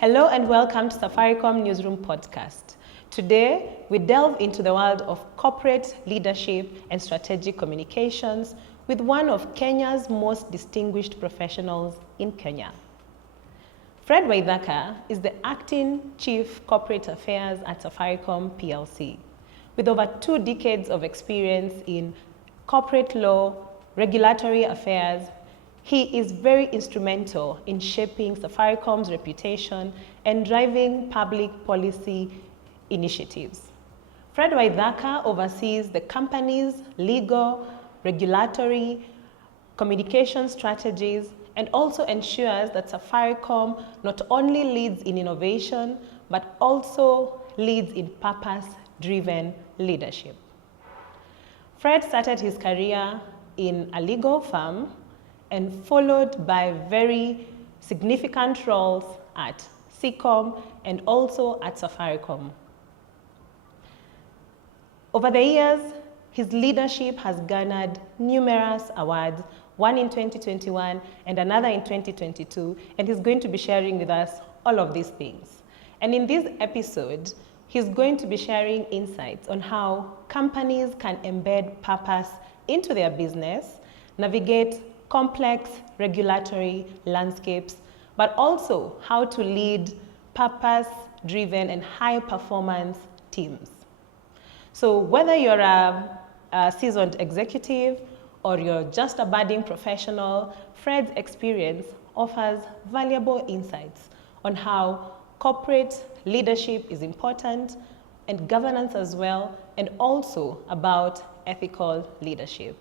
Hello and welcome to Safaricom Newsroom podcast. Today, we delve into the world of corporate leadership and strategic communications with one of Kenya's most distinguished professionals in Kenya. Fred Waithaka is the acting Chief Corporate Affairs at Safaricom PLC. With over 2 decades of experience in corporate law, regulatory affairs, he is very instrumental in shaping Safaricom's reputation and driving public policy initiatives. Fred Waithaka oversees the company's legal, regulatory, communication strategies, and also ensures that Safaricom not only leads in innovation, but also leads in purpose-driven leadership. Fred started his career in a legal firm and followed by very significant roles at Telecom and also at Safaricom. Over the years, his leadership has garnered numerous awards, one in 2021 and another in 2022, and he's going to be sharing with us all of these things. And in this episode, he's going to be sharing insights on how companies can embed purpose into their business, navigate complex regulatory landscapes, but also how to lead purpose-driven and high-performance teams. So whether you're a seasoned executive or you're just a budding professional, Fred's experience offers valuable insights on how corporate leadership is important and governance as well, and also about ethical leadership.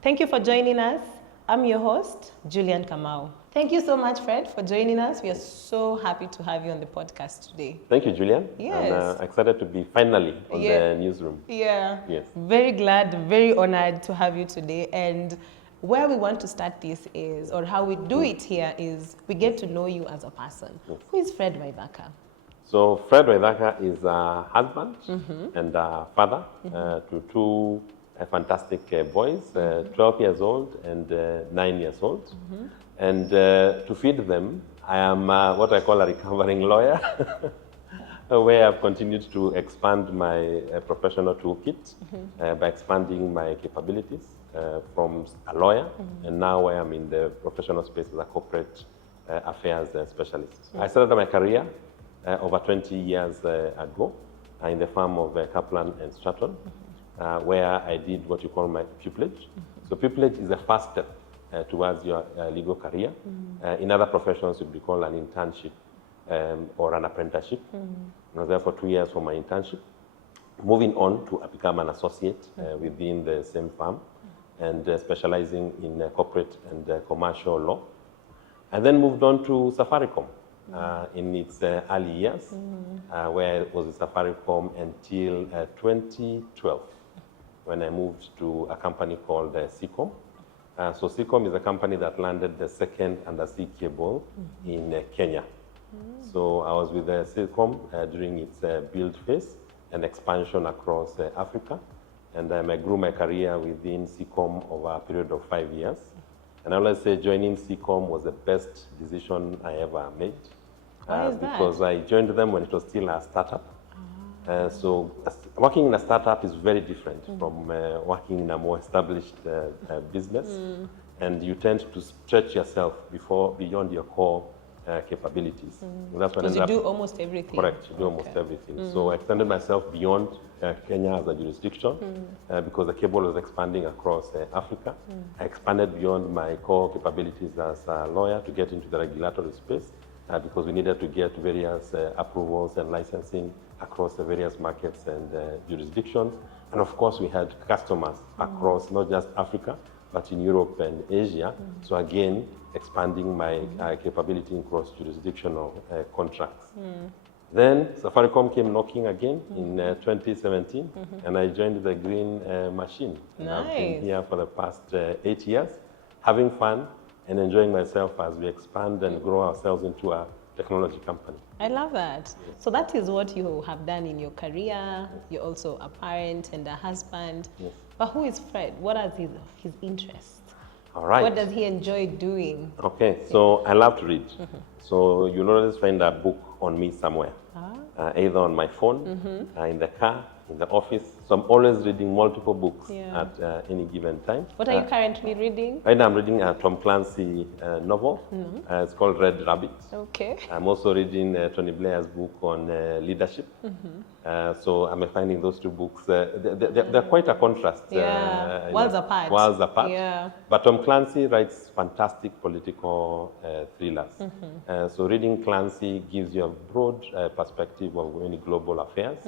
Thank you for joining us. I'm your host, Julian Kamau. Thank you so much, Fred, for joining us. We are so happy to have you on the podcast today. Thank you, Julian. Yes. I'm excited to be finally on the newsroom. Yeah. Yes. Very glad, very honored to have you today. And where we want to start this is, or how we do it here is, we get to know you as a person. Yes. Who is Fred Waithaka? So Fred Waithaka is a husband and a father to 2 fantastic boys, 12 years old and 9 years old. And to feed them, I am what I call a recovering lawyer, where I've continued to expand my professional toolkit by expanding my capabilities from a lawyer, and now I am in the professional space as a corporate affairs specialist. I started my career over 20 years ago in the firm of Kaplan and Stratton, where I did what you call my pupillage. So pupillage is the first step towards your legal career. In other professions, it would be called an internship or an apprenticeship. I was there for 2 years for my internship, moving on to become an associate within the same firm and specializing in corporate and commercial law. I then moved on to Safaricom in its early years, where it was Safaricom until 2012, when I moved to a company called Seacom. So Seacom is a company that landed the second undersea cable in Kenya. So I was with Seacom during its build phase and expansion across Africa. And I grew my career within Seacom over a period of 5 years. And I always say joining Seacom was the best decision I ever made. Why is that? Because I joined them when it was still a startup. So working in a startup is very different from working in a more established business. And you tend to stretch yourself beyond your core capabilities. That's when Because you do almost everything. Correct, you do almost everything. So I extended myself beyond Kenya as a jurisdiction because the cable was expanding across Africa. I expanded beyond my core capabilities as a lawyer to get into the regulatory space because we needed to get various approvals and licensing across the various markets and jurisdictions. And of course, we had customers across not just Africa, but in Europe and Asia. So again, expanding my capability in cross-jurisdictional contracts. Then Safaricom came knocking again in 2017, and I joined the green machine. Nice. I've been here for the past 8 years, having fun and enjoying myself as we expand and grow ourselves into a technology company. I love that. So that is what you have done in your career. You're also a parent and a husband. Yes. But who is Fred? What are his interests? All right. What does he enjoy doing? Okay, so I love to read. So you'll always find a book on me somewhere, either on my phone, in the car, in the office. So I'm always reading multiple books at any given time. What are you currently reading? Right now I'm reading a Tom Clancy novel. It's called Red Rabbit. Okay. I'm also reading Tony Blair's book on leadership. So I'm finding those two books, they're quite a contrast. Worlds apart. Worlds apart. Yeah. But Tom Clancy writes fantastic political thrillers. So reading Clancy gives you a broad perspective of many global affairs.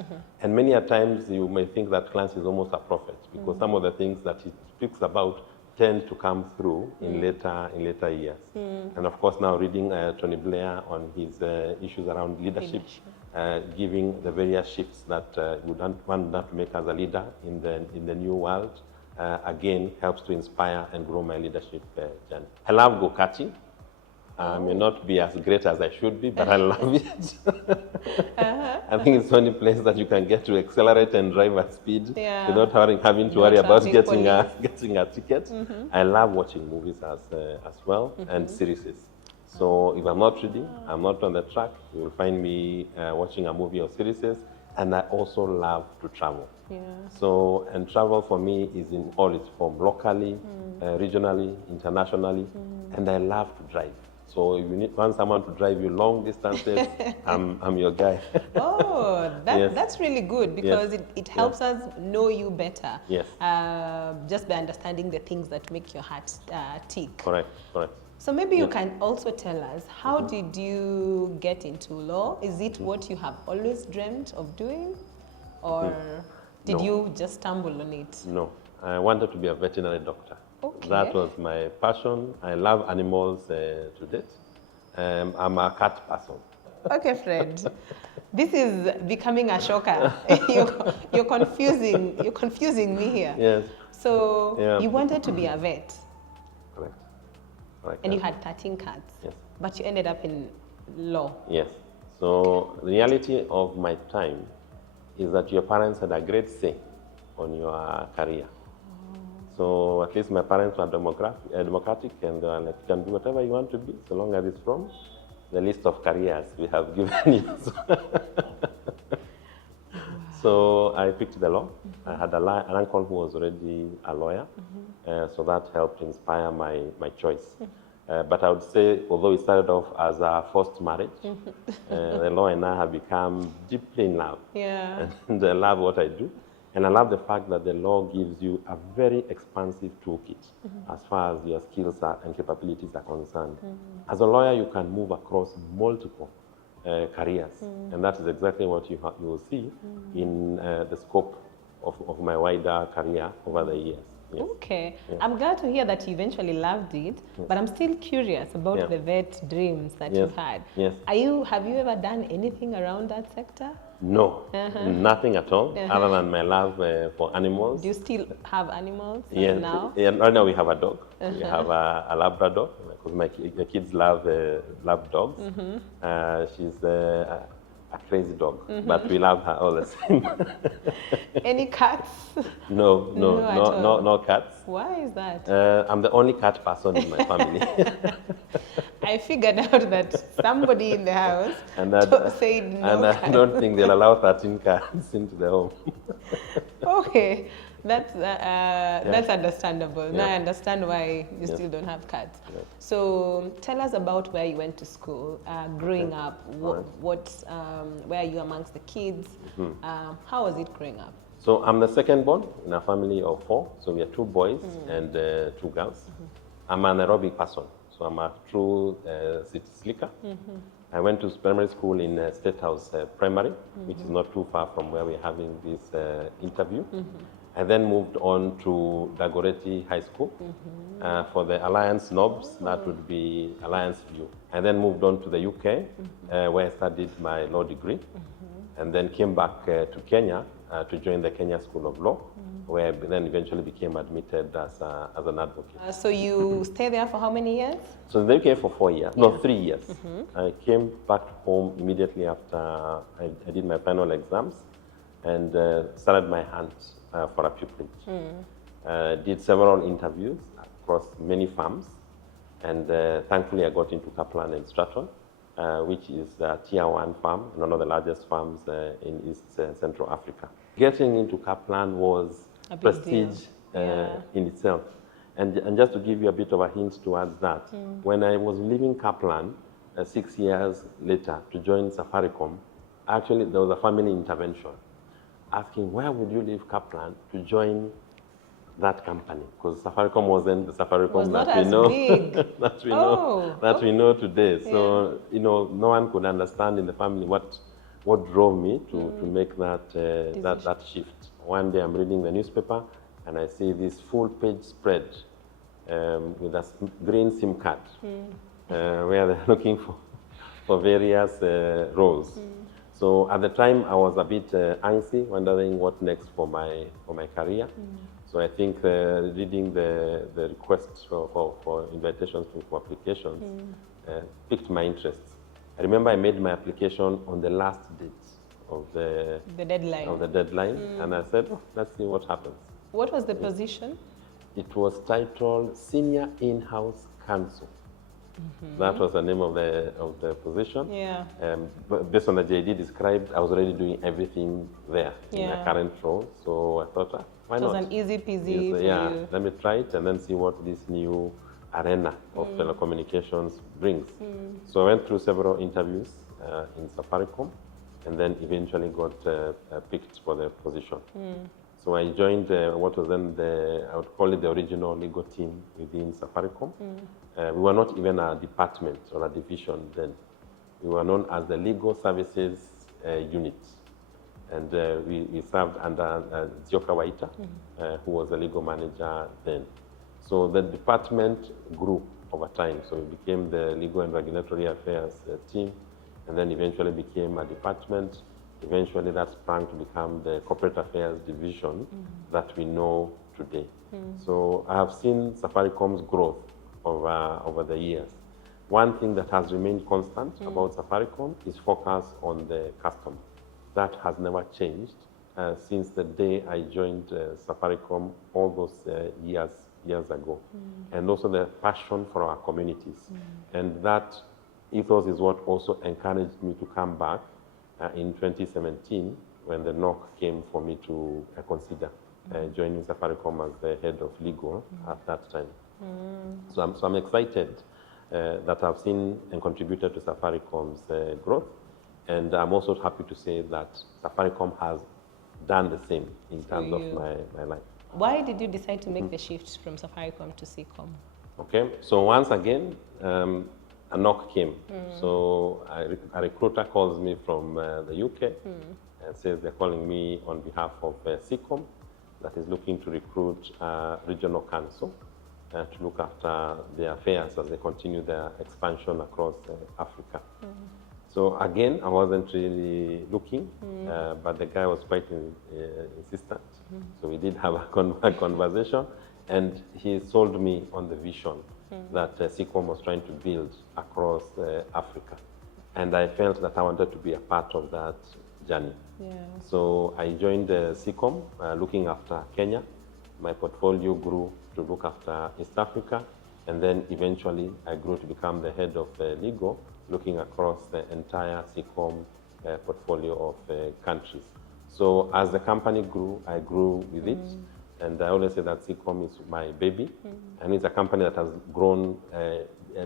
And many a times you may think that Clancy is almost a prophet, because some of the things that he speaks about tend to come through in later years. And of course now reading Tony Blair on his issues around leadership, giving the various shifts that you want to make as a leader in the new world, again helps to inspire and grow my leadership journey. I love go-karting. I may not be as great as I should be, but I love it. I think it's the only place that you can get to accelerate and drive at speed without having to worry about getting a ticket. I love watching movies as well, and series. So if I'm not reading, I'm not on the track, you will find me watching a movie or series. And I also love to travel. So, and travel for me is in all its form, locally, regionally, internationally, and I love to drive. So if you want someone to drive you long distances, I'm your guy. Oh, that's really good, because it helps us know you better. Yes. Just by understanding the things that make your heart tick. Correct. So maybe you can also tell us, how did you get into law? Is it what you have always dreamt of doing? Or did you just stumble on it? No, I wanted to be a veterinary doctor. Okay. That was my passion. I love animals to death. I'm a cat person. Okay, Fred. This is becoming a shocker. You're confusing me here. Yes. So you wanted to be a vet. Correct. And you had 13 cats. Yes. But you ended up in law. Yes. So the reality of my time is that your parents had a great say on your career. So at least my parents were democratic, and they were like, you can do whatever you want to be, so long as it's from the list of careers we have given you. So I picked the law. I had an uncle who was already a lawyer, so that helped inspire my choice. But I would say, although it started off as a forced marriage, the law and I have become deeply in love. And I love what I do. And I love the fact that the law gives you a very expansive toolkit as far as your skills and capabilities are concerned. As a lawyer, you can move across multiple careers, and that is exactly what you will see in the scope of my wider career over the years. Yes. Okay. Yes. I'm glad to hear that you eventually loved it, but I'm still curious about the vet dreams that you had. Yes. Have you ever done anything around that sector? No, nothing at all, other than my love for animals. Do you still have animals now? Yeah, right now we have a dog. We have a Labrador, because my kids love dogs. She's a crazy dog, but we love her all the same. Any cats? No cats. Why is that? I'm the only cat person in my family. I figured out that somebody in the house said no. And I don't think they'll allow 13 cats into the home. Okay, that's understandable. Now I understand why you still don't have cats. So tell us about where you went to school, growing up. Where are you amongst the kids? How was it growing up? So I'm the second born in a family of 4. So we are 2 boys and 2 girls. I'm an aerobic person, so I'm a true city slicker. I went to primary school in State House Primary, which is not too far from where we're having this interview. I then moved on to Dagoretti High School for the Alliance Knobs, that would be Alliance View. I then moved on to the UK, where I studied my law degree, and then came back to Kenya to join the Kenya School of Law, where I then eventually became admitted as an advocate. So you stayed there for how many years? So they came for 4 years, no, 3 years. I came back home immediately after I did my final exams and started my hunt for a pupillage. Did several interviews across many firms, and thankfully I got into Kaplan and Stratton. which is a tier 1 farm, one of the largest farms in East Central Africa. Getting into Kaplan was A big prestige deal. in itself. And just to give you a bit of a hint towards that, when I was leaving Kaplan 6 years later to join Safaricom, actually there was a family intervention asking, why would you leave Kaplan to join that company? Because Safaricom wasn't the Safaricom not that we as know big. that we know today. So no one could understand in the family what drove me to make that shift. One day I'm reading the newspaper and I see this full page spread with a green SIM card where they're looking for various roles. So at the time I was a bit antsy, wondering what next for my career. So I think reading the requests for invitations for applications piqued my interest. I remember I made my application on the last date of the deadline, and I said, let's see what happens. What was the position? It was titled Senior In-House Counsel. That was the name of the position. Yeah. But based on the JD described, I was already doing everything there in my current role. So I thought, why not? It was an easy peasy for you. Let me try it and then see what this new arena of telecommunications brings. So I went through several interviews in Safaricom and then eventually got picked for the position. So I joined what was then I would call it the original legal team within Safaricom. We were not even a department or a division then. We were known as the Legal Services Unit. And we served under Waithaka, who was the legal manager then. So the department grew over time. So it became the Legal and Regulatory Affairs team, and then eventually became a department. Eventually that sprang to become the Corporate Affairs division that we know today. So I have seen Safaricom's growth over the years. One thing that has remained constant about Safaricom is focus on the customer. That has never changed since the day I joined Safaricom all those years ago. And also the passion for our communities. And that ethos is what also encouraged me to come back in 2017 when the knock came for me to consider joining Safaricom as the head of legal at that time. So I'm excited that I've seen and contributed to Safaricom's growth. And I'm also happy to say that Safaricom has done the same in terms of my life. Why did you decide to make the shift from Safaricom to Seacom? Okay, so once again, a knock came. So a recruiter calls me from the UK and says they're calling me on behalf of Seacom that is looking to recruit a regional counsel to look after their affairs as they continue their expansion across Africa. So again, I wasn't really looking, but the guy was quite insistent. So we did have a conversation, and he sold me on the vision that Seacom was trying to build across Africa. And I felt that I wanted to be a part of that journey. Yeah. So I joined Seacom, looking after Kenya. My portfolio grew to look after East Africa, and then eventually I grew to become the head of legal, looking across the entire Seacom portfolio of countries. So as the company grew, I grew with it. And I always say that Seacom is my baby. And it's a company that has grown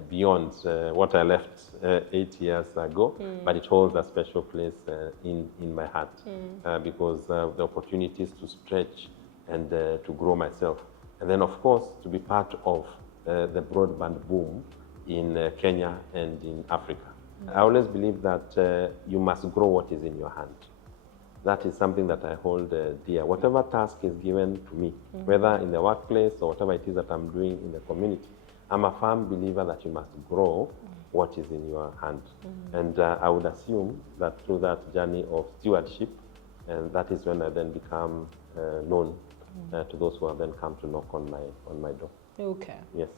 beyond what I left 8 years ago. But it holds a special place in my heart because the opportunities to stretch and to grow myself. And then, of course, to be part of the broadband boom in Kenya and in Africa. I always believe that you must grow what is in your hand. That is something that I hold dear. Whatever task is given to me, whether in the workplace or whatever it is that I'm doing in the community, I'm a firm believer that you must grow what is in your hand. And I would assume that through that journey of stewardship, and that is when I then become known to those who have then come to knock on my door. Okay. Yes.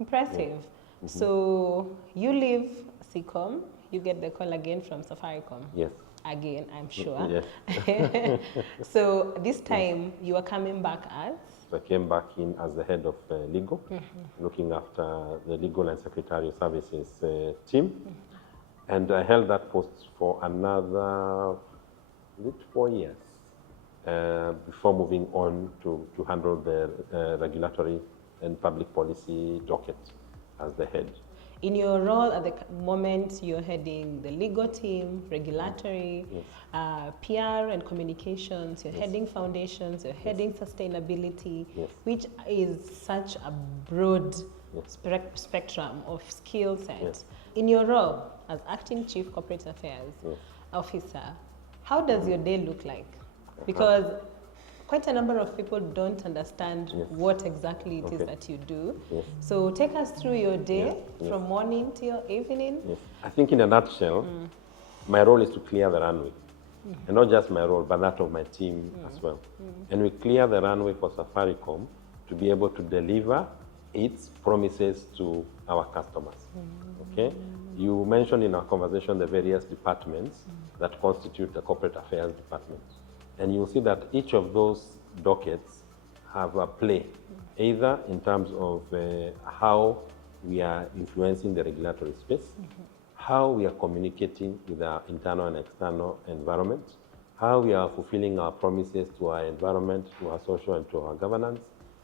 Impressive. Yeah. So you leave Seacom, you get the call again from Safaricom. Yes. Again, I'm sure. Yes. So this time you are coming back as? So I came back in as the head of legal, looking after the legal and secretarial services team. And I held that post for another 4 years before moving on to handle the regulatory and public policy docket as the head. In your role at the moment, you're heading the legal team, regulatory, Yes. PR and communications, you're heading foundations, you're heading sustainability, which is such a broad spectrum of skill set. Yes. In your role as acting Chief Corporate Affairs Officer, how does your day look like? Because quite a number of people don't understand what exactly it is that you do. Yes. So take us through your day from morning till evening. Yes. I think in a nutshell, my role is to clear the runway. And not just my role, but that of my team as well. And we clear the runway for Safaricom to be able to deliver its promises to our customers. Okay? You mentioned in our conversation the various departments that constitute the corporate affairs department. And you'll see that each of those dockets have a play, either in terms of how we are influencing the regulatory space, how we are communicating with our internal and external environment, how we are fulfilling our promises to our environment, to our social and to our governance,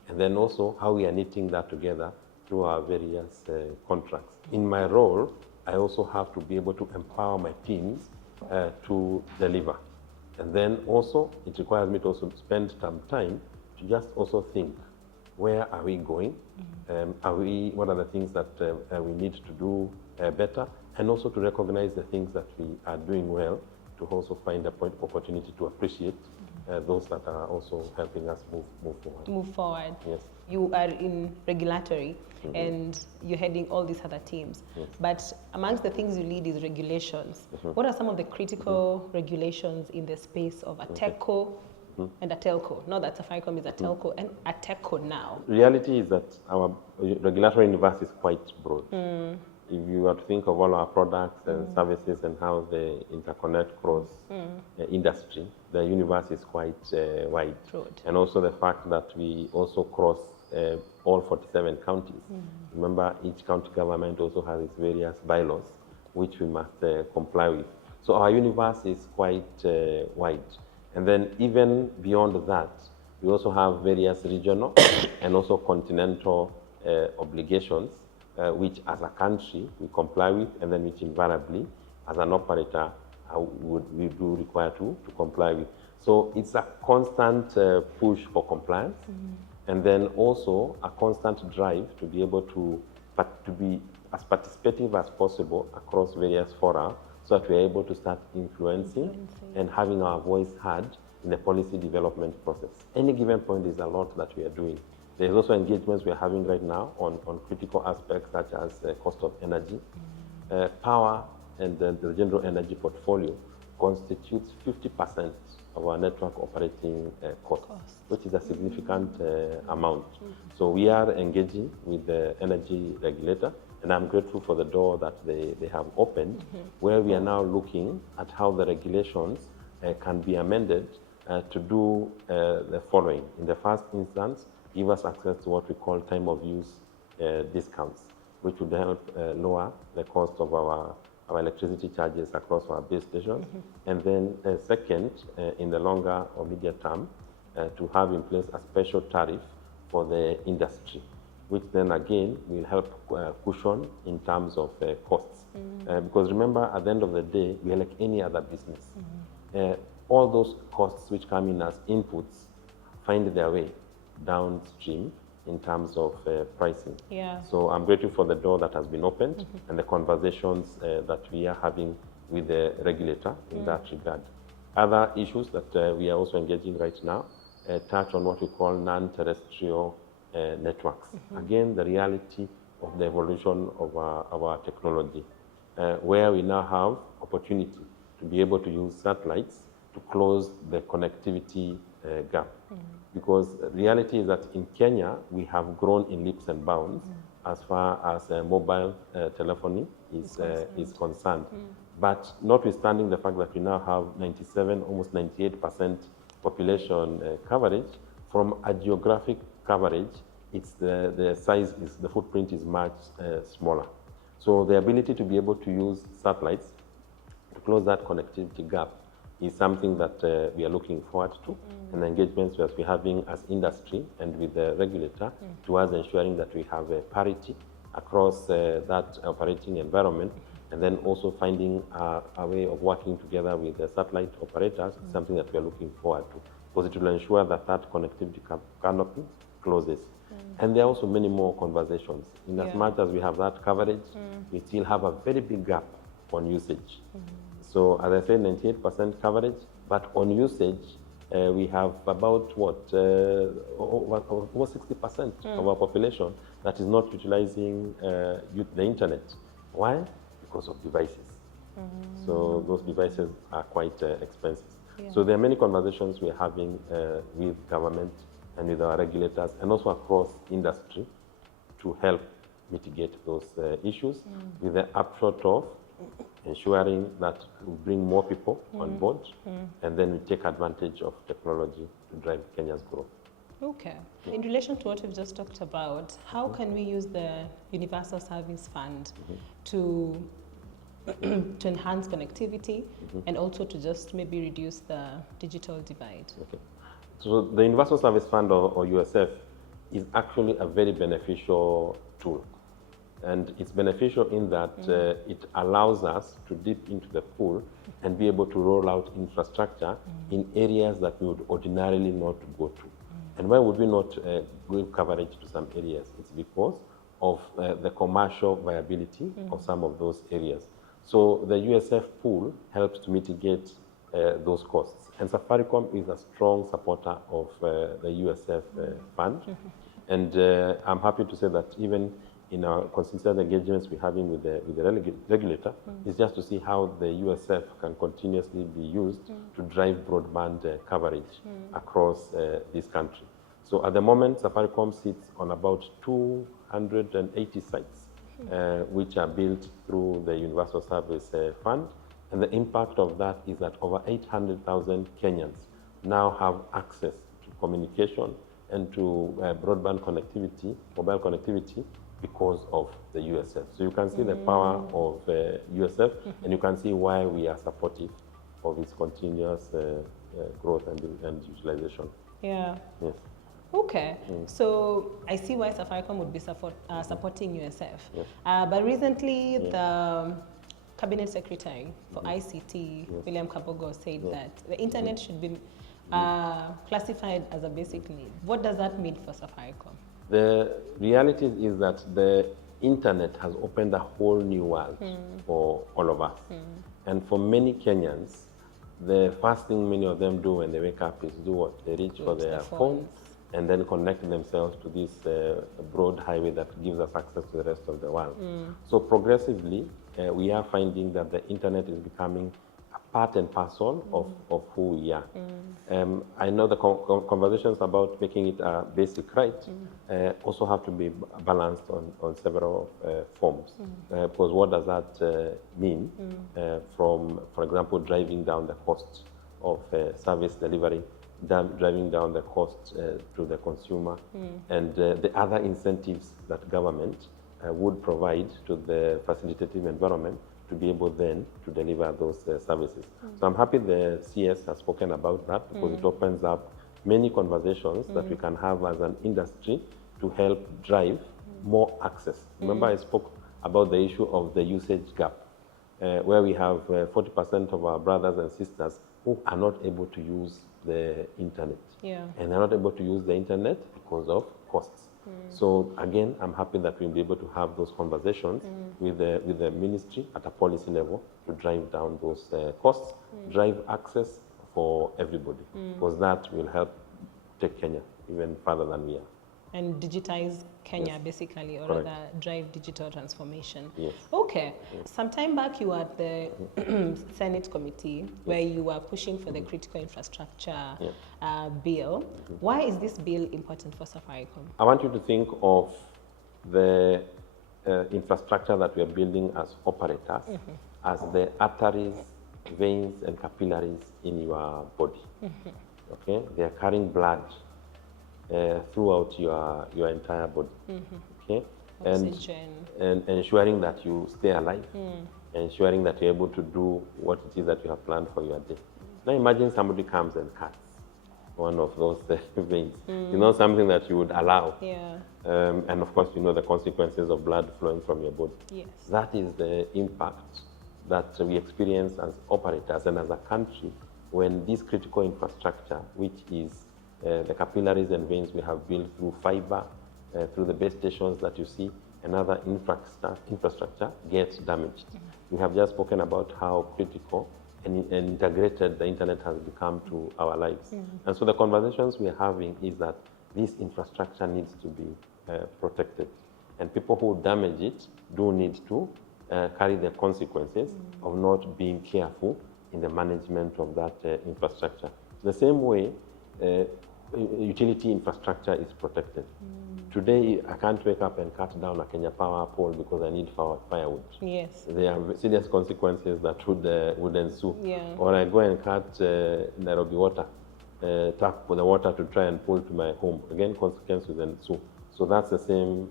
and then also how we are knitting that together through our various contracts. In my role, I also have to be able to empower my teams to deliver. And then also, it requires me to also spend some time to just also think, where are we going? What are the things that we need to do better? And also to recognize the things that we are doing well, to also find a opportunity to appreciate those that are also helping us move forward. Move forward. Yes. You are in regulatory and you're heading all these other teams. But amongst the things you lead is regulations. What are some of the critical regulations in the space of a telco and a telco? Not that Safaricom is a telco and a telco now. Reality is that our regulatory universe is quite broad. If you were to think of all our products and services and how they interconnect across industry, the universe is quite wide. Broad. And also the fact that we also cross all 47 counties. Remember, each county government also has its various bylaws, which we must comply with. So our universe is quite wide. And then even beyond that, we also have various regional and also continental obligations, which as a country we comply with, and then which invariably as an operator we do require to comply with. So it's a constant push for compliance, and then also a constant drive to be able to be as participative as possible across various fora, so that we're able to start influencing and having our voice heard in the policy development process. Any given point is a lot that we are doing. There's also engagements we're having right now on critical aspects such as cost of energy. Power and the general energy portfolio constitutes 50% of our network operating costs, which is a significant amount. So we are engaging with the energy regulator, and I'm grateful for the door that they have opened, where we are now looking at how the regulations can be amended to do the following. In the first instance, give us access to what we call time of use discounts, which would help lower the cost of our electricity charges across our base stations. And then second, in the longer or medium term, to have in place a special tariff for the industry, which then again will help cushion in terms of costs. Because remember, at the end of the day, we are like any other business. All those costs which come in as inputs find their way downstream in terms of pricing. So I'm grateful for the door that has been opened and the conversations that we are having with the regulator in that regard. Other issues that we are also engaging right now touch on what we call non-terrestrial networks. Again, the reality of the evolution of our technology, where we now have opportunity to be able to use satellites to close the connectivity gap. Because the reality is that in Kenya, we have grown in leaps and bounds as far as mobile telephony is concerned. But notwithstanding the fact that we now have 97, almost 98% population coverage, from a geographic coverage, it's the footprint is much smaller. So the ability to be able to use satellites to close that connectivity gap is something that we are looking forward to, and the engagements that we're having as industry and with the regulator towards ensuring that we have a parity across that operating environment, and then also finding a way of working together with the satellite operators is something that we are looking forward to, because it will ensure that that connectivity canopy closes. And there are also many more conversations. In as much as we have that coverage, we still have a very big gap on usage. So as I said, 98% coverage, but on usage, we have about over 60% of our population that is not utilizing the internet. Why? Because of devices. So those devices are quite expensive. So there are many conversations we're having with government and with our regulators and also across industry to help mitigate those issues with the upshot of ensuring that we bring more people on board and then we take advantage of technology to drive Kenya's growth. Okay. In relation to what we've just talked about, how can we use the Universal Service Fund to enhance connectivity and also to just maybe reduce the digital divide? Okay. So the Universal Service Fund, or USF, is actually a very beneficial tool. And it's beneficial in that it allows us to dip into the pool and be able to roll out infrastructure in areas that we would ordinarily not go to. And why would we not give coverage to some areas? It's because of the commercial viability of some of those areas. So the USF pool helps to mitigate those costs. And Safaricom is a strong supporter of the USF fund. And I'm happy to say that even in our consistent engagements we're having with the regulator, is just to see how the USF can continuously be used to drive broadband coverage across this country. So at the moment, Safaricom sits on about 280 sites, which are built through the Universal Service Fund. And the impact of that is that over 800,000 Kenyans now have access to communication and to broadband connectivity, mobile connectivity, because of the USF. So you can see the power of USF, and you can see why we are supportive of its continuous growth and utilization. Yeah. Yes. Okay. So I see why Safaricom would be supporting USF. Yes. But recently, the Cabinet Secretary for ICT, William Kabogo, said that the internet should be classified as a basic need. What does that mean for Safaricom? The reality is that the internet has opened a whole new world for all of us. And for many Kenyans, the first thing many of them do when they wake up is do what? They reach for their phones and then connect themselves to this broad highway that gives us access to the rest of the world. So progressively, we are finding that the internet is becoming a part and parcel of who we are. I know the conversations about making it a basic right also have to be balanced on several forms. Because what does that mean from, for example, driving down the cost of service delivery, driving down the cost to the consumer, and the other incentives that government would provide to the facilitative environment to be able then to deliver those services. So I'm happy the CS has spoken about that, because it opens up many conversations that we can have as an industry to help drive more access. Remember I spoke about the issue of the usage gap, where we have 40% of our brothers and sisters who are not able to use the internet. And they're not able to use the internet because of costs. So again, I'm happy that we'll be able to have those conversations with the ministry at a policy level to drive down those costs, drive access for everybody, because that will help take Kenya even further than we are. And digitize Kenya, basically, or rather drive digital transformation. Okay. Some time back, you were at the Senate committee where you were pushing for the critical infrastructure bill. Why is this bill important for Safaricom? I want you to think of the infrastructure that we are building as operators as the arteries, veins, and capillaries in your body. Okay? They are carrying blood throughout your entire body, okay, and ensuring that you stay alive, ensuring that you're able to do what it is that you have planned for your day. Now imagine somebody comes and cuts one of those veins. You know, something that you would allow. Yeah. And of course, you know the consequences of blood flowing from your body. Yes. That is the impact that we experience as operators and as a country when this critical infrastructure, which is the capillaries and veins we have built through fiber, through the base stations that you see, and other infrastructure gets damaged. We have just spoken about how critical and integrated the internet has become to our lives. And so the conversations we're having is that this infrastructure needs to be protected. And people who damage it do need to carry the consequences of not being careful in the management of that infrastructure. The same way utility infrastructure is protected. Today, I can't wake up and cut down a Kenya Power pole because I need firewood. Yes. There are serious consequences that would ensue. Yeah. Or I go and cut Nairobi water, tap for the water to try and pull to my home. Again, consequences ensue. So that's the same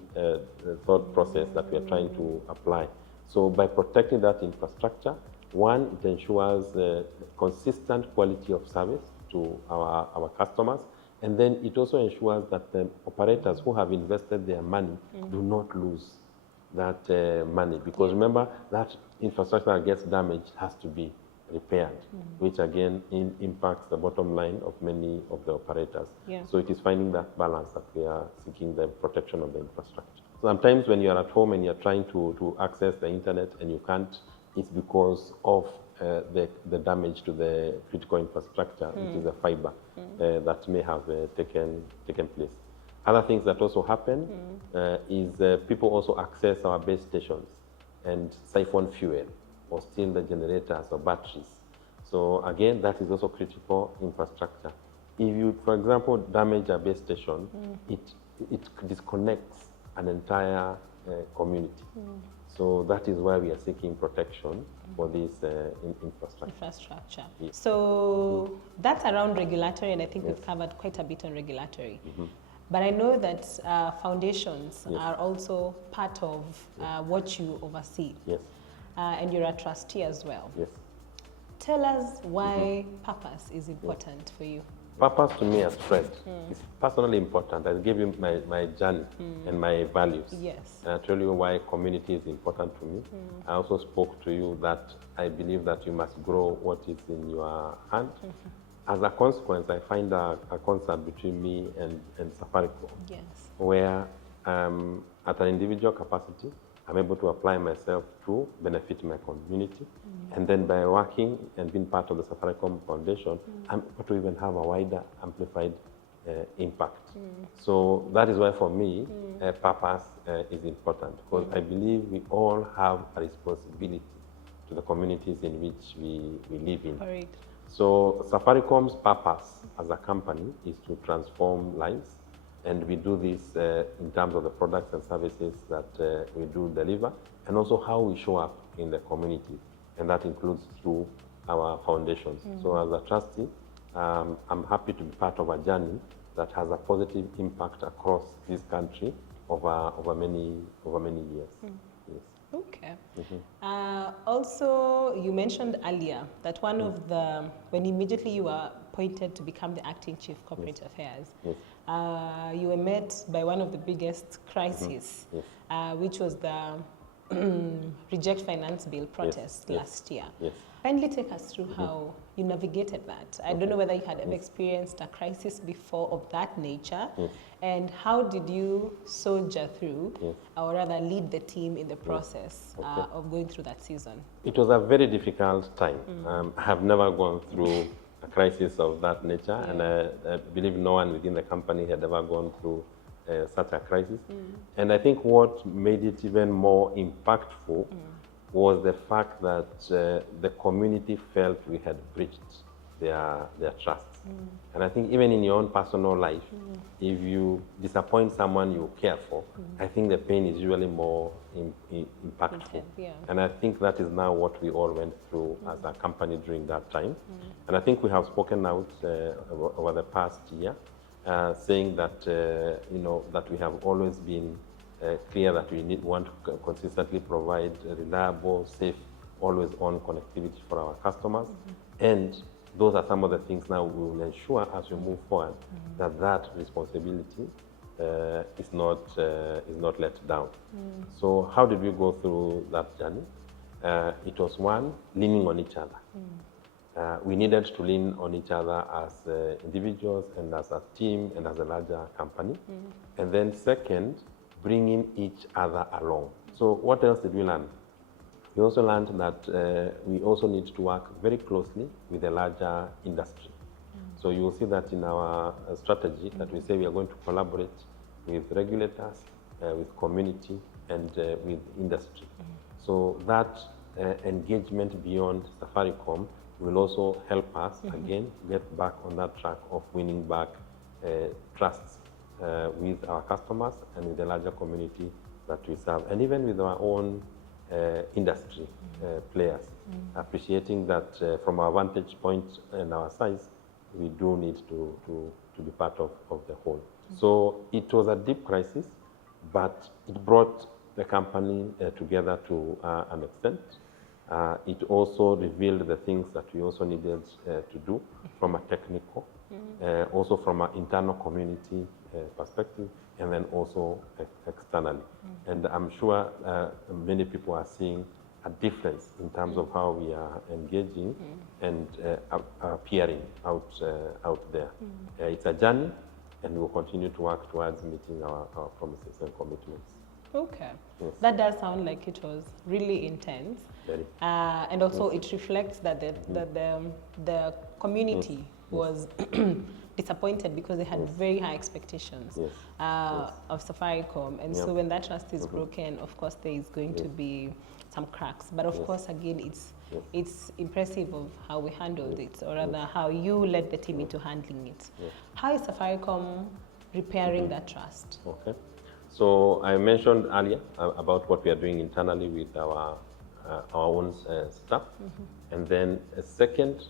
thought process that we are trying to apply. So by protecting that infrastructure, one, it ensures consistent quality of service to our customers. And then it also ensures that the operators who have invested their money do not lose that money. Because remember, that infrastructure that gets damaged has to be repaired, which again impacts the bottom line of many of the operators. Yeah. So it is finding that balance that we are seeking, the protection of the infrastructure. Sometimes when you're at home and you're trying to access the internet and you can't, it's because of the damage to the critical infrastructure, which is the fiber that may have taken place. Other things that also happen is people also access our base stations and siphon fuel or steal the generators or batteries. So again, that is also critical infrastructure. If you, for example, damage a base station, it disconnects an entire community. So that is why we are seeking protection for this infrastructure. Yes. So that's around regulatory, and I think we've covered quite a bit on regulatory. But I know that foundations are also part of what you oversee. Yes. And you're a trustee as well. Yes. Tell us why purpose is important for you. Purpose to me as friend is personally important. I give you my journey and my values. Yes. And I tell you why community is important to me. I also spoke to you that I believe that you must grow what is in your hand. As a consequence, I find a concert between me and Safaricom, where at an individual capacity, I'm able to apply myself to benefit my community. And then by working and being part of the Safaricom Foundation, I'm able to even have a wider, amplified impact. So that is why for me, purpose is important, because I believe we all have a responsibility to the communities in which we live in. Correct. So Safaricom's purpose as a company is to transform lives. And we do this in terms of the products and services that we do deliver, and also how we show up in the community. And that includes through our foundations. So as a trustee, I'm happy to be part of a journey that has a positive impact across this country over many years. Yes. Okay. Also, you mentioned earlier that one of the, when immediately you were appointed to become the acting chief corporate affairs, you were met by one of the biggest crises, which was the reject finance bill protest last year. Kindly take us through how you navigated that. I don't know whether you had ever experienced a crisis before of that nature, and how did you soldier through, or rather lead the team in the process of going through that season? It was a very difficult time. I have never gone through a crisis of that nature, and I believe no one within the company had ever gone through such a crisis. And I think what made it even more impactful was the fact that the community felt we had breached their trust. And I think even in your own personal life, if you disappoint someone you care for, I think the pain is usually more impactful. And I think that is now what we all went through as a company during that time. And I think we have spoken out over the past year, saying that that we have always been clear that we want to consistently provide reliable, safe, always on connectivity for our customers. And those are some of the things now we will ensure as we move forward that that responsibility is not let down. So how did we go through that journey? It was one, leaning on each other. We needed to lean on each other as individuals and as a team and as a larger company. And then second, bringing each other along. So what else did we learn? We also learned that we also need to work very closely with the larger industry. So you will see that in our strategy that we say we are going to collaborate with regulators, with community, and with industry. So that engagement beyond Safaricom will also help us, again, get back on that track of winning back trust with our customers and with the larger community that we serve, and even with our own industry players, appreciating that from our vantage point and our size, we do need to be part of the whole. So it was a deep crisis, but it brought the company together to an extent. It also revealed the things that we also needed to do from a technical, also from an internal community perspective, and then also externally. And I'm sure many people are seeing a difference in terms of how we are engaging and appearing out there. It's a journey, and we'll continue to work towards meeting our promises and commitments. Okay. Yes. That does sound like it was really intense. Very. And also it reflects that the community was disappointed because they had very high expectations of Safaricom. And so when that trust is broken, of course, there is going to be some cracks. But of course, again, it's impressive of how we handled it, or rather how you led the team into handling it. How is Safaricom repairing that trust? Okay. So I mentioned earlier about what we are doing internally with our own staff. And then a second,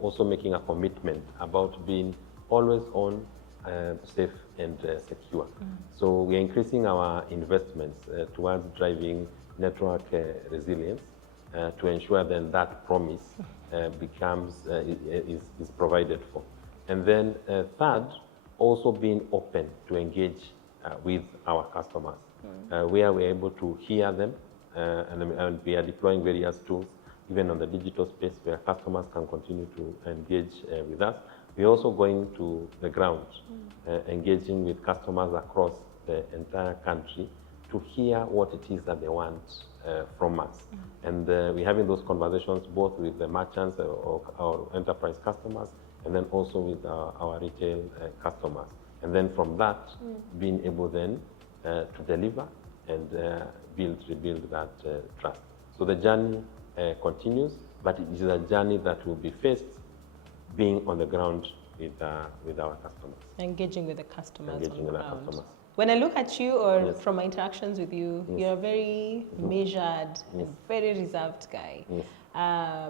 also making a commitment about being always on, safe and secure. So we are increasing our investments towards driving network resilience to ensure then that promise is provided for. And then third, also being open to engage with our customers, where we're able to hear them, and we are deploying various tools, even on the digital space, where customers can continue to engage with us. We're also going to the ground, engaging with customers across the entire country to hear what it is that they want from us. And we're having those conversations both with the merchants or our enterprise customers, and then also with our retail customers. And then from that, being able then to deliver and rebuild that trust. So the journey continues, but it is a journey that will be faced being on the ground with our customers. Engaging with the customers Engaging on the with our ground. customers. When I look at you, or from my interactions with you, you're a very measured, and very reserved guy.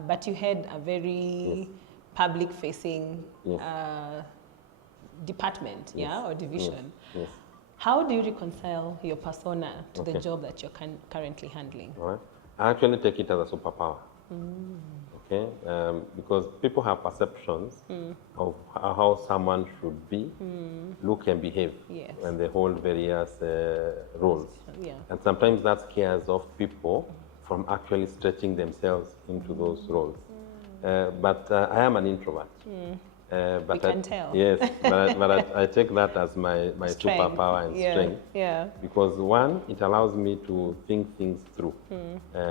But you had a very public-facing department, or division. How do you reconcile your persona to the job that you're currently handling? All right. I actually take it as a superpower. Okay, because people have perceptions of how someone should be, look and behave, when they hold various roles. And sometimes that scares off people from actually stretching themselves into those roles. But I am an introvert. But we can tell. Yes, but I take that as my superpower and strength. Because one, it allows me to think things through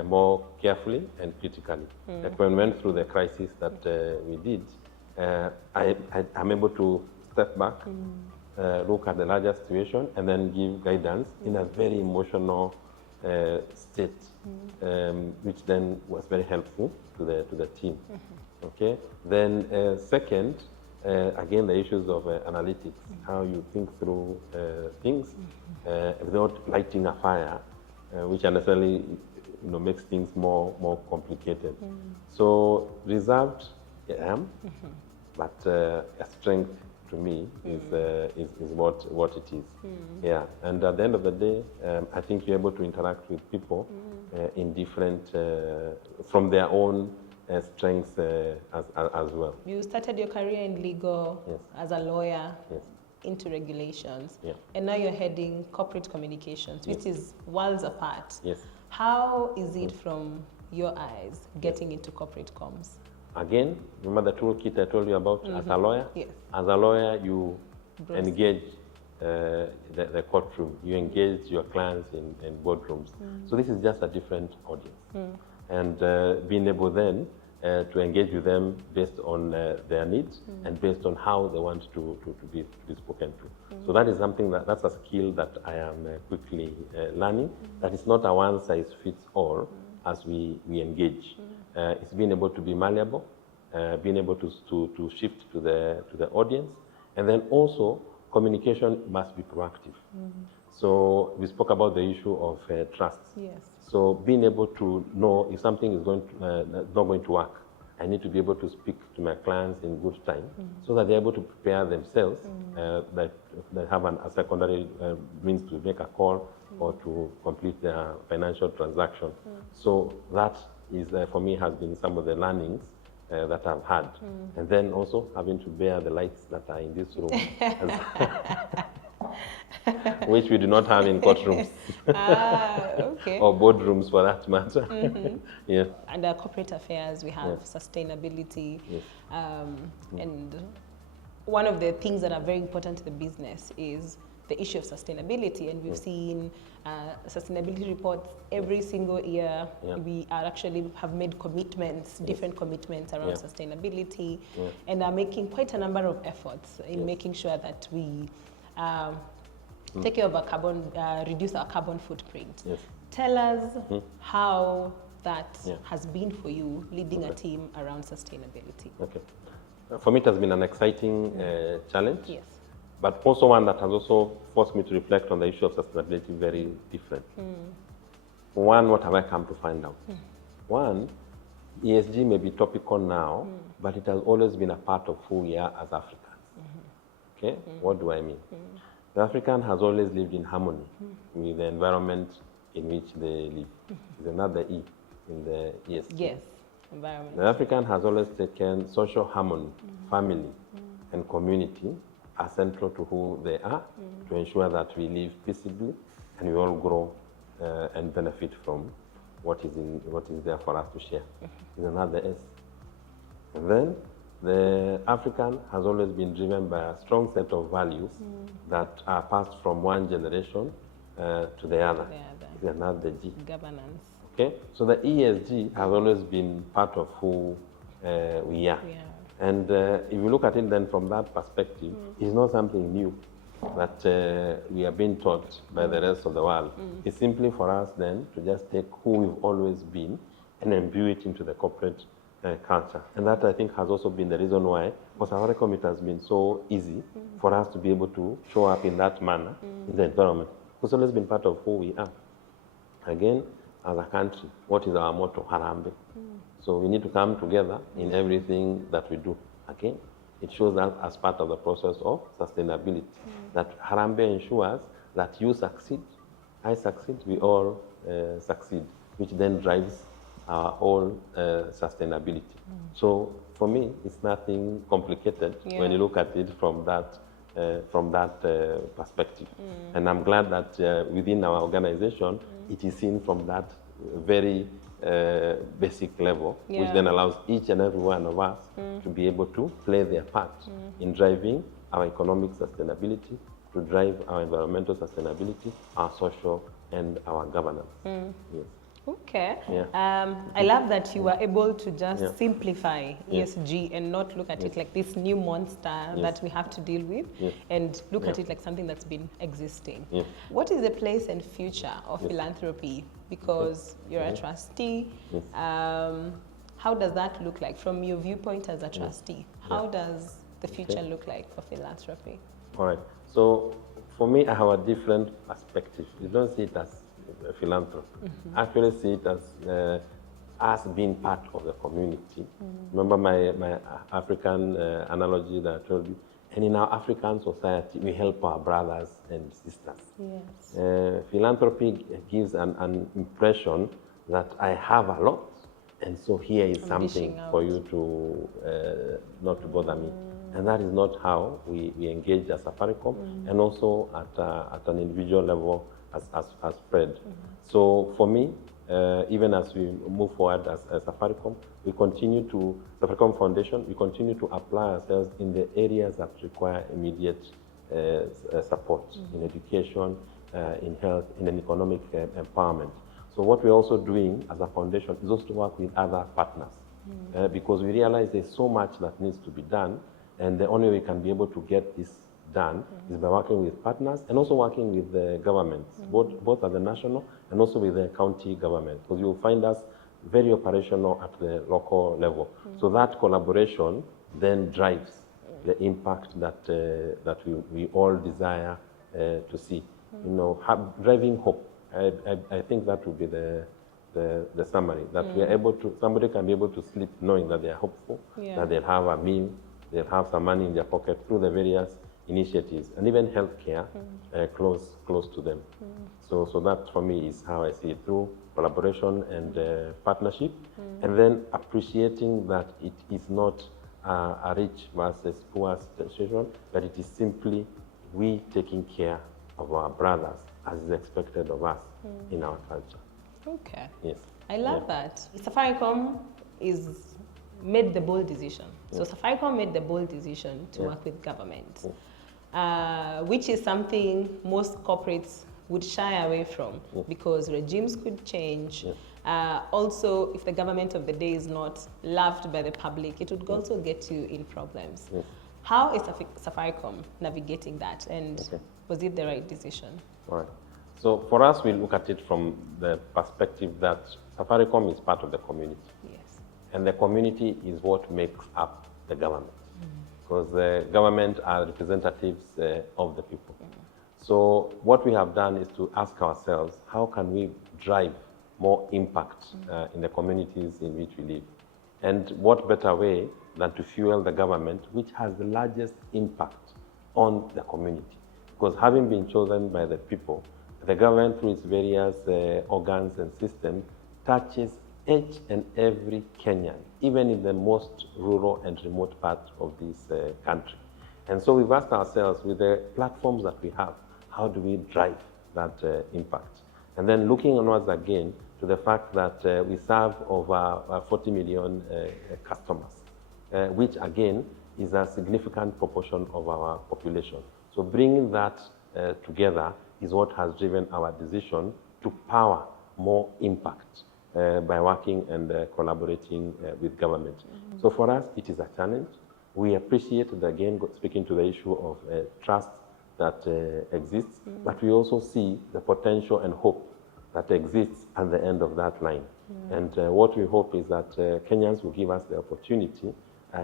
more carefully and critically. Like when we went through the crisis that we did, I'm able to step back, look at the larger situation, and then give guidance in a very emotional state, which then was very helpful to the team. Okay. Then second, again, the issues of analytics, how you think through things without lighting a fire, which unnecessarily makes things more complicated. So reserved, I am, but a strength to me is what it is. And at the end of the day, I think you're able to interact with people in different, from their own strengths as well. You started your career in legal Yes. as a lawyer. Yes. Into regulations, Yeah. and now you're heading corporate communications, which is worlds apart. Yes. How is it from your eyes getting into corporate comms? Again, remember the toolkit I told you about as a lawyer? Yes. As a lawyer, you Bros. engage the courtroom, you engage your clients in boardrooms. So this is just a different audience. And being able then to engage with them based on their needs and based on how they want to be spoken to. So that is something that's a skill that I am quickly learning. That is not a one size fits all as we engage. It's being able to be malleable, being able to shift to the audience, and then also communication must be proactive. So we spoke about the issue of trust. Yes. So being able to know if something is not going to work, I need to be able to speak to my clients in good time so that they're able to prepare themselves, that they have a secondary means to make a call or to complete their financial transaction. So that is, for me, has been some of the learnings that I've had. And then also having to bear the lights that are in this room. Which we do not have in courtrooms. Okay. Or boardrooms for that matter. Yeah. Under corporate affairs, we have sustainability. Yes. And one of the things that are very important to the business is the issue of sustainability. And we've seen sustainability reports every single year. We are actually have made commitments, different commitments around sustainability, and are making quite a number of efforts in making sure that we take care of our carbon, reduce our carbon footprint. Yes. Tell us how that has been for you, leading a team around sustainability. Okay. For me, it has been an exciting challenge, Yes. but also one that has also forced me to reflect on the issue of sustainability very differently. One, what have I come to find out? One, ESG may be topical now, but it has always been a part of who we are as Africans. Okay, what do I mean? The African has always lived in harmony with the environment in which they live. There's another E in the ESG. Yes, environment. The African has always taken social harmony, family, and community as central to who they are to ensure that we live peaceably and we all grow and benefit from what is there for us to share. There's another S. And then the African has always been driven by a strong set of values that are passed from one generation to the other. There's another G. Governance. Okay, so the ESG has always been part of who we are. And if you look at it then from that perspective, it's not something new that we are being taught by the rest of the world. It's simply for us then to just take who we've always been and imbue it into the corporate culture. And that, I think, has also been the reason why for Safaricom it has been so easy for us to be able to show up in that manner in the environment. It's always been part of who we are. Again, as a country, what is our motto? Harambe. So we need to come together in everything that we do. Again, it shows that as part of the process of sustainability, that Harambe ensures that you succeed, I succeed, we all succeed, which then drives our whole sustainability. So for me, it's nothing complicated when you look at it from that perspective. And I'm glad that within our organization, it is seen from that very basic level, which then allows each and every one of us to be able to play their part in driving our economic sustainability, to drive our environmental sustainability, our social, and our governance. Yes. Okay. I love that you were able to just simplify ESG and not look at it like this new monster that we have to deal with, and look at it like something that's been existing. What is the place and future of philanthropy? Because you're a trustee. How does that look like from your viewpoint as a trustee? How does the future look like for philanthropy? All right. So for me, I have a different perspective. You don't see it as a philanthropy. I actually see it as us being part of the community. Remember my African analogy that I told you? And in our African society, we help our brothers and sisters. Philanthropy gives an impression that I have a lot, and so here is I'm something dishing for out. you to not to bother me. And that is not how we engage as Safaricom, and also at an individual level as Fred. So for me, even as we move forward as Safaricom, we continue to, Safaricom Foundation, we continue to apply ourselves in the areas that require immediate support, in education, in health, in an economic empowerment. So what we're also doing as a foundation is also to work with other partners, because we realize there's so much that needs to be done, and the only way we can be able to get this done is by working with partners and also working with the governments, both at the national and also with the county government, because you'll find us very operational at the local level. So that collaboration then drives the impact that we all desire to see. You know, driving hope. I think that would be the summary, that we are able to, somebody can be able to sleep knowing that they are hopeful, that they'll have a meal, they'll have some money in their pocket through the various initiatives, and even healthcare close to them. So that for me is how I see it, through collaboration and partnership, and then appreciating that it is not a rich versus poor situation, but it is simply we taking care of our brothers as is expected of us in our culture. Okay. Yes. I love that. Safaricom made the bold decision. So Safaricom made the bold decision to work with government, which is something most corporates would shy away from, because regimes could change. Also, if the government of the day is not loved by the public, it would also get you in problems. How is Safaricom navigating that, and was it the right decision? All right. So for us, we look at it from the perspective that Safaricom is part of the community. Yes. And the community is what makes up the government, because the government are representatives of the people. So what we have done is to ask ourselves, how can we drive more impact in the communities in which we live? And what better way than to fuel the government, which has the largest impact on the community? Because having been chosen by the people, the government through its various organs and systems touches each and every Kenyan, even in the most rural and remote part of this country. And so we've asked ourselves, with the platforms that we have, how do we drive that impact? And then looking onwards again to the fact that we serve over 40 million customers, which again is a significant proportion of our population. So bringing that together is what has driven our decision to power more impact by working and collaborating with government. So for us, it is a challenge. We appreciate, again, speaking to the issue of trust that exists, but we also see the potential and hope that exists at the end of that line. And what we hope is that Kenyans will give us the opportunity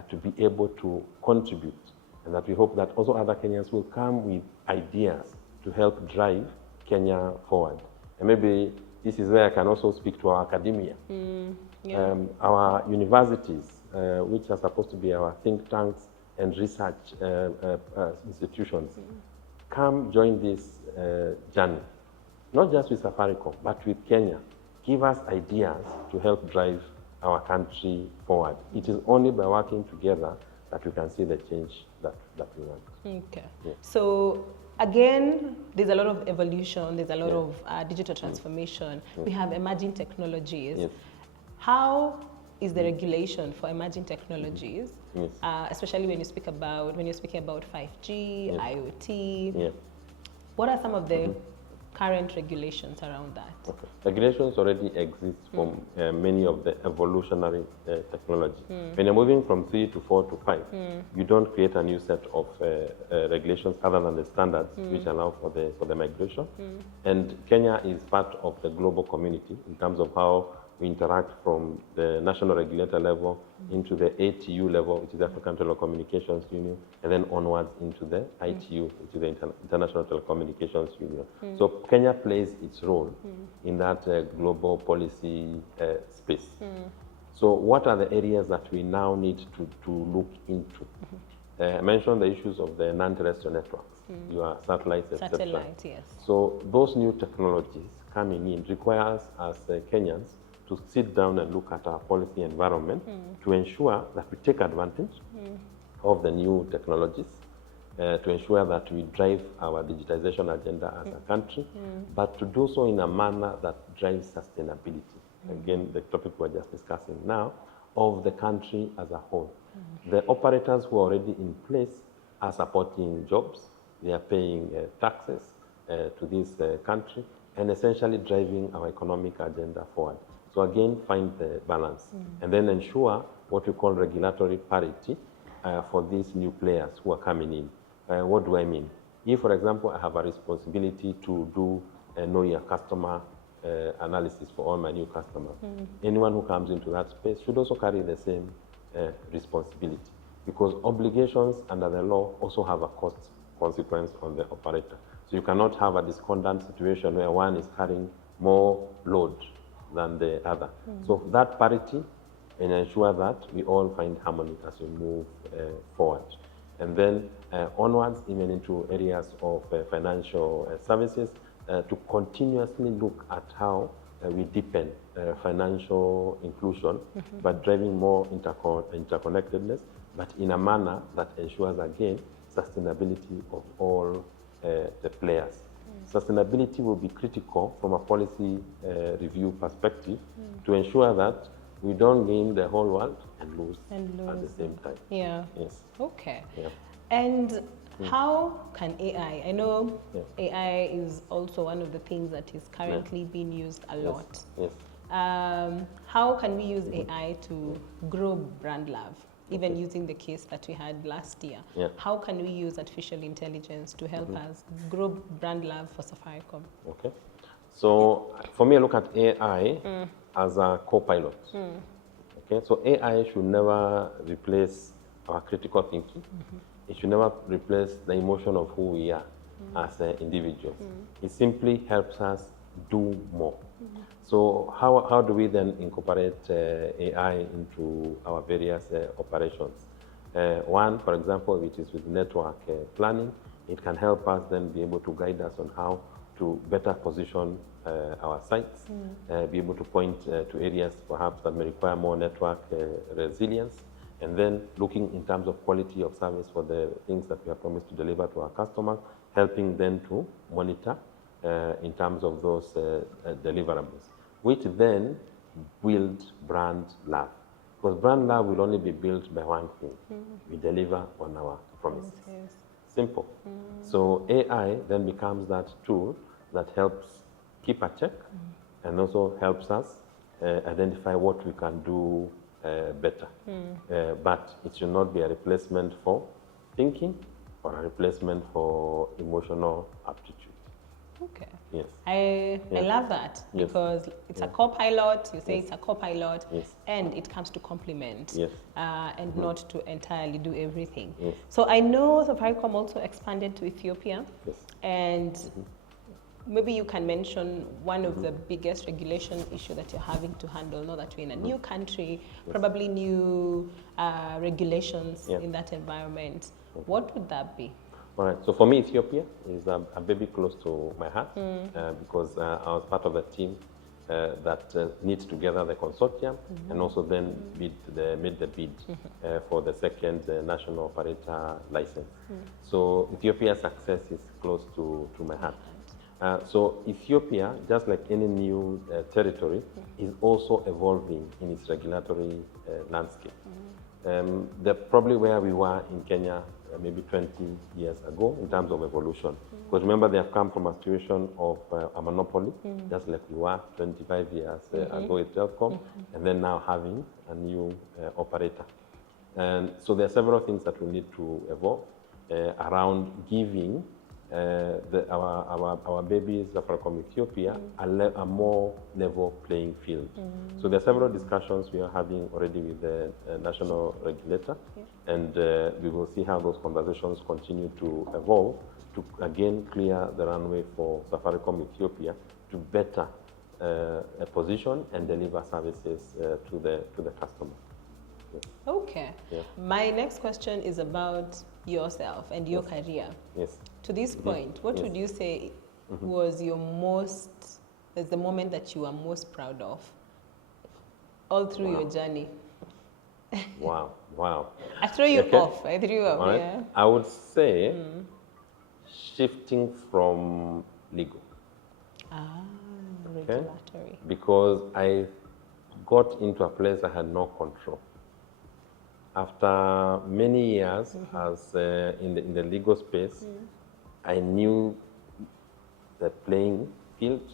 to be able to contribute, and that we hope that also other Kenyans will come with ideas to help drive Kenya forward. And maybe this is where I can also speak to our academia. Our universities, which are supposed to be our think tanks and research institutions, come join this journey, not just with Safaricom, but with Kenya. Give us ideas to help drive our country forward. It is only by working together that we can see the change that we want. Okay. Yeah. So again, there's a lot of evolution, there's a lot of digital transformation. We have emerging technologies. Yes. How is the regulation for emerging technologies, especially when you speak about 5G, IoT? What are some of the current regulations around that? Okay. Regulations already exist for many of the evolutionary technology. When you're moving from 3 to 4 to 5, you don't create a new set of regulations other than the standards which allow for the migration. And Kenya is part of the global community in terms of how we interact from the national regulator level into the ATU level, which is the African Telecommunications Union, and then onwards into the ITU, which is the International Telecommunications Union. So Kenya plays its role in that global policy space. So what are the areas that we now need to look into? I mentioned the issues of the non-terrestrial networks, your satellites, etc. Satellite, yes. So those new technologies coming in requires us Kenyans to sit down and look at our policy environment to ensure that we take advantage of the new technologies, to ensure that we drive our digitization agenda as a country, but to do so in a manner that drives sustainability. Again, the topic we're just discussing now, of the country as a whole. The operators who are already in place are supporting jobs, they are paying taxes to this country, and essentially driving our economic agenda forward. So again, find the balance, and then ensure what we call regulatory parity for these new players who are coming in. What do I mean? If, for example, I have a responsibility to do know your customer analysis for all my new customers, anyone who comes into that space should also carry the same responsibility, because obligations under the law also have a cost consequence on the operator. So you cannot have a discordant situation where one is carrying more load than the other. So that parity, and ensure that we all find harmony as we move forward. And then onwards, even into areas of financial services, to continuously look at how we deepen financial inclusion, but driving more interconnectedness, but in a manner that ensures, again, sustainability of all the players. Sustainability will be critical from a policy review perspective to ensure that we don't gain the whole world and lose at the same time. Yeah. Yes. Okay. Yeah. And how can AI, I know AI is also one of the things that is currently being used a lot. Yes. How can we use AI to grow brand love? Even using the case that we had last year, how can we use artificial intelligence to help us grow brand love for Safaricom? Okay. So for me, I look at AI as a co-pilot. Okay. So AI should never replace our critical thinking. It should never replace the emotion of who we are as individuals. It simply helps us do more. So how do we then incorporate AI into our various operations? One, for example, which is with network planning, it can help us then be able to guide us on how to better position our sites, be able to point to areas perhaps that may require more network resilience, and then looking in terms of quality of service for the things that we have promised to deliver to our customers, helping them to monitor in terms of those deliverables, which then build brand love. Because brand love will only be built by one thing. We deliver on our promises. Simple. So AI then becomes that tool that helps keep a check and also helps us identify what we can do better. But it should not be a replacement for thinking or a replacement for emotional aptitude. Okay. Yes. I love that because it's a co-pilot, you say it's a co-pilot, and it comes to complement and not to entirely do everything. So I know Safaricom also expanded to Ethiopia, and maybe you can mention one of the biggest regulation issue that you're having to handle, now that we're in a new country, probably new regulations in that environment. What would that be? All right. So for me, Ethiopia is a baby close to my heart because I was part of the team that knit together the consortium and also then made the bid for the second national operator license. So Ethiopia's success is close to my heart. So Ethiopia, just like any new territory, is also evolving in its regulatory landscape. They're probably where we were in Kenya maybe 20 years ago in terms of evolution. Because remember, they have come from a situation of a monopoly, just like we were 25 years ago with telecom, and then now having a new operator. And so there are several things that we need to evolve around giving our babies from Ethiopia a more level playing field. So there are several discussions we are having already with the national regulator, and we will see how those conversations continue to evolve to again clear the runway for Safaricom Ethiopia to better position and deliver services to the customer. Okay. My next question is about yourself and your career. To this point, what would you say was your is the moment that you are most proud of all through your journey? Wow. I throw you Okay. off. I threw you off, All right. yeah. I would say shifting from legal. Regulatory. Because I got into a place I had no control. After many years as in the legal space, I knew the playing field,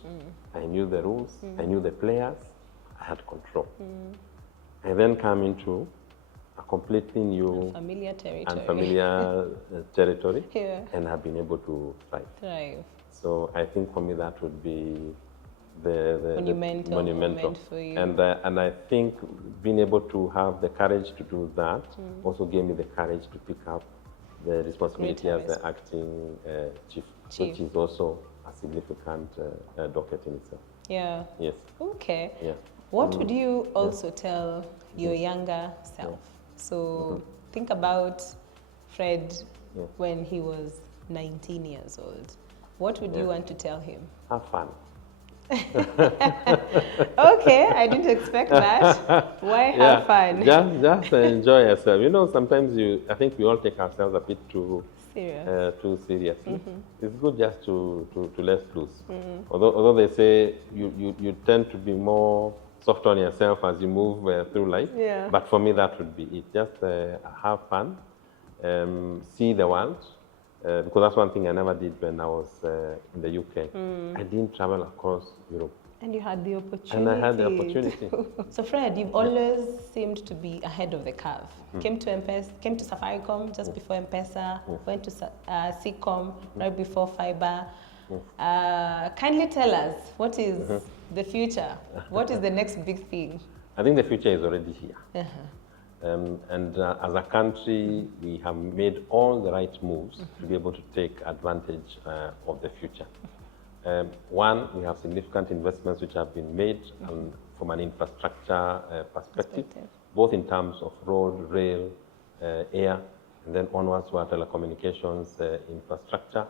I knew the rules, I knew the players, I had control. I then come into a completely new unfamiliar territory Yeah. and have been able to Thrive. So I think for me that would be the Monumental moment for you. And I think being able to have the courage to do that also gave me the courage to pick up the responsibility as the acting chief, which is also a significant docket in itself. Yeah. Yes. Okay. Yeah. What would you also tell your younger self? So think about Fred when he was 19 years old. What would you want to tell him? Have fun. Okay, I didn't expect that. Why have fun? Just enjoy yourself. You know, sometimes I think we all take ourselves a bit too seriously. It's good just to let loose. Although they say you tend to be more soft on yourself as you move through life. Yeah. But for me, that would be it. Just have fun, see the world. Because that's one thing I never did when I was in the UK. I didn't travel across Europe. And you had the opportunity. And I had the opportunity. So Fred, you've always seemed to be ahead of the curve. Came to Safaricom just before M-Pesa, went to Secom right before Fiber. Kindly tell us, what is the future? What is the next big thing? I think the future is already here. As a country, we have made all the right moves to be able to take advantage of the future. One, we have significant investments which have been made from an infrastructure perspective, both in terms of road, rail, air, and then onwards to our telecommunications infrastructure,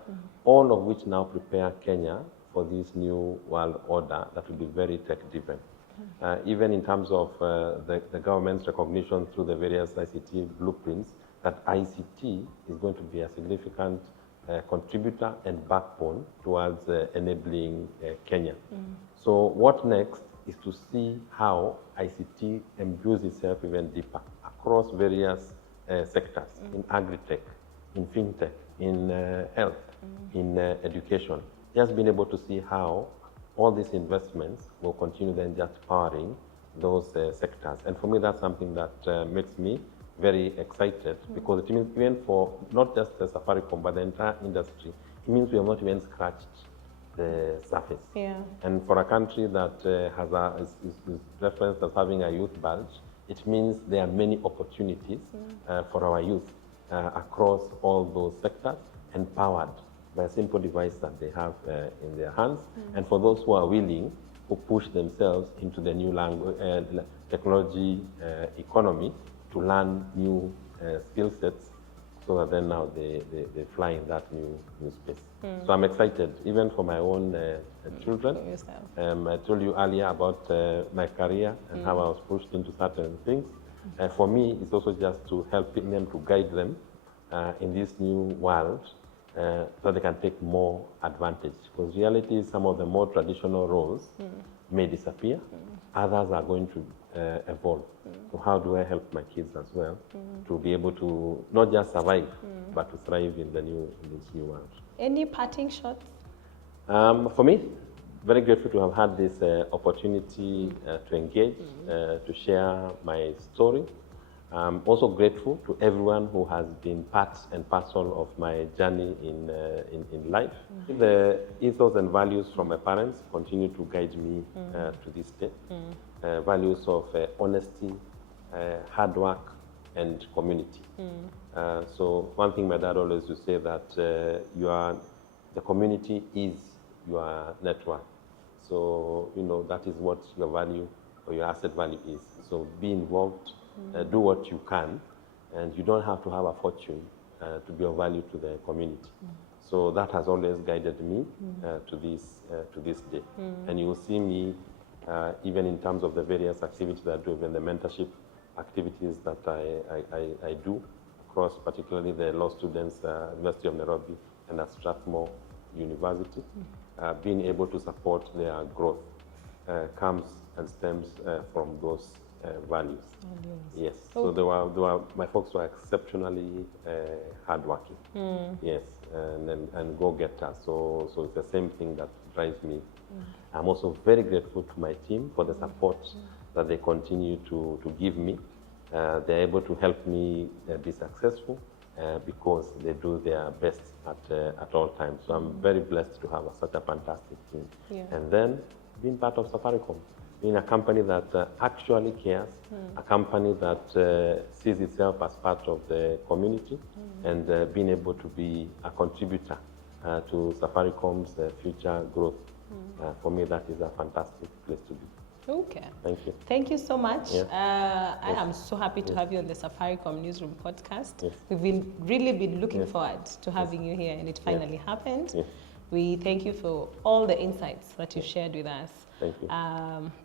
all of which now prepare Kenya for this new world order that will be very tech-driven. Even in terms of the government's recognition through the various ICT blueprints, that ICT is going to be a significant contributor and backbone towards enabling Kenya. So what next is to see how ICT imbues itself even deeper across various sectors, in agri-tech, in fintech, in health, in education. Just being able to see how all these investments will continue then just powering those sectors. And for me, that's something that makes me very excited because it means even for not just the Safaricom, but the entire industry, it means we have not even scratched the surface. Yeah. And for a country that is referenced as having a youth bulge, it means there are many opportunities for our youth across all those sectors, empowered by a simple device that they have in their hands. And for those who are willing to push themselves into the new technology economy to learn new skill sets so that then now they fly in that new space. So I'm excited, even for my own children. I told you earlier about my career and how I was pushed into certain things. For me, it's also just to help them, to guide them in this new world so they can take more advantage. Because reality is some of the more traditional roles may disappear. Others are going to evolve. So how do I help my kids as well to be able to not just survive, but to thrive in this new world? Any parting shots? For me, very grateful to have had this opportunity to engage, to share my story. I'm also grateful to everyone who has been part and parcel of my journey in life. The ethos and values from my parents continue to guide me to this day. Values of honesty, hard work, and community. So one thing my dad always used to say that the community is your network. So, you know, that is what your value or your asset value is. So be involved, do what you can, and you don't have to have a fortune to be of value to the community. So that has always guided me to this day. And you will see me even in terms of the various activities that I do, even the mentorship activities that I do across particularly the law students, University of Nairobi and at Strathmore University. Being able to support their growth comes and stems from those values. Yes. So my folks were exceptionally hardworking. Yes, and go-getters. So it's the same thing that drives me. I'm also very grateful to my team for the support that they continue to give me. They're able to help me be successful because they do their best at all times. So I'm very blessed to have such a fantastic team. And then being part of Safaricom, being a company that actually cares, a company that sees itself as part of the community, and being able to be a contributor to Safaricom's future growth. For me, that is a fantastic place to be. Okay. Thank you. Thank you so much. Yeah. I am so happy to have you on the Safaricom Newsroom podcast. Yes. We've really been looking forward to having you here, and it finally happened. Yes. We thank you for all the insights that you shared with us. Thank you.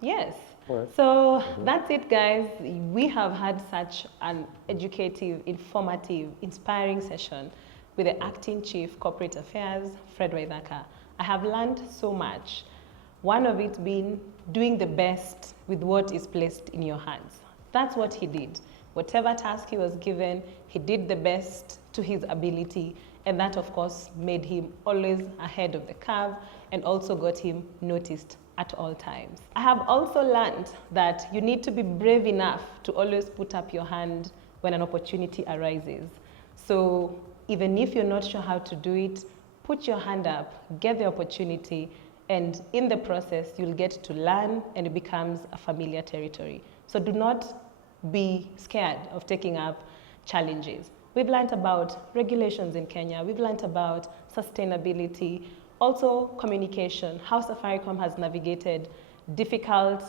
Yes. All right. So that's it, guys. We have had such an educative, informative, inspiring session with the Acting Chief Corporate Affairs, Fred Waithaka. I have learned so much. One of it being doing the best with what is placed in your hands. That's what he did. Whatever task he was given, he did the best to his ability, and that of course made him always ahead of the curve and also got him noticed at all times. I have also learned that you need to be brave enough to always put up your hand when an opportunity arises. So even if you're not sure how to do it, put your hand up, get the opportunity, and in the process, you'll get to learn and it becomes a familiar territory. So do not be scared of taking up challenges. We've learned about regulations in Kenya. We've learned about sustainability, also communication, how Safaricom has navigated difficult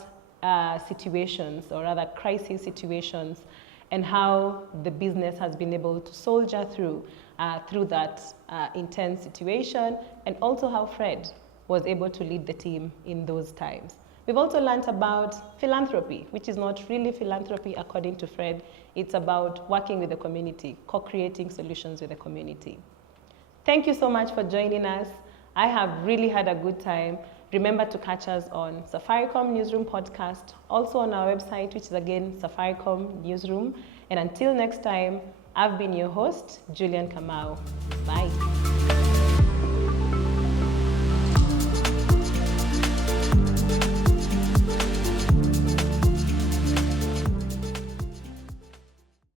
situations, or rather crisis situations, and how the business has been able to soldier through that intense situation, and also how Fred was able to lead the team in those times. We've also learned about philanthropy, which is not really philanthropy according to Fred. It's about working with the community, co-creating solutions with the community. Thank you so much for joining us. I have really had a good time. Remember to catch us on Safaricom Newsroom podcast, also on our website, which is again Safaricom Newsroom. And until next time, I've been your host, Julian Kamau. Bye.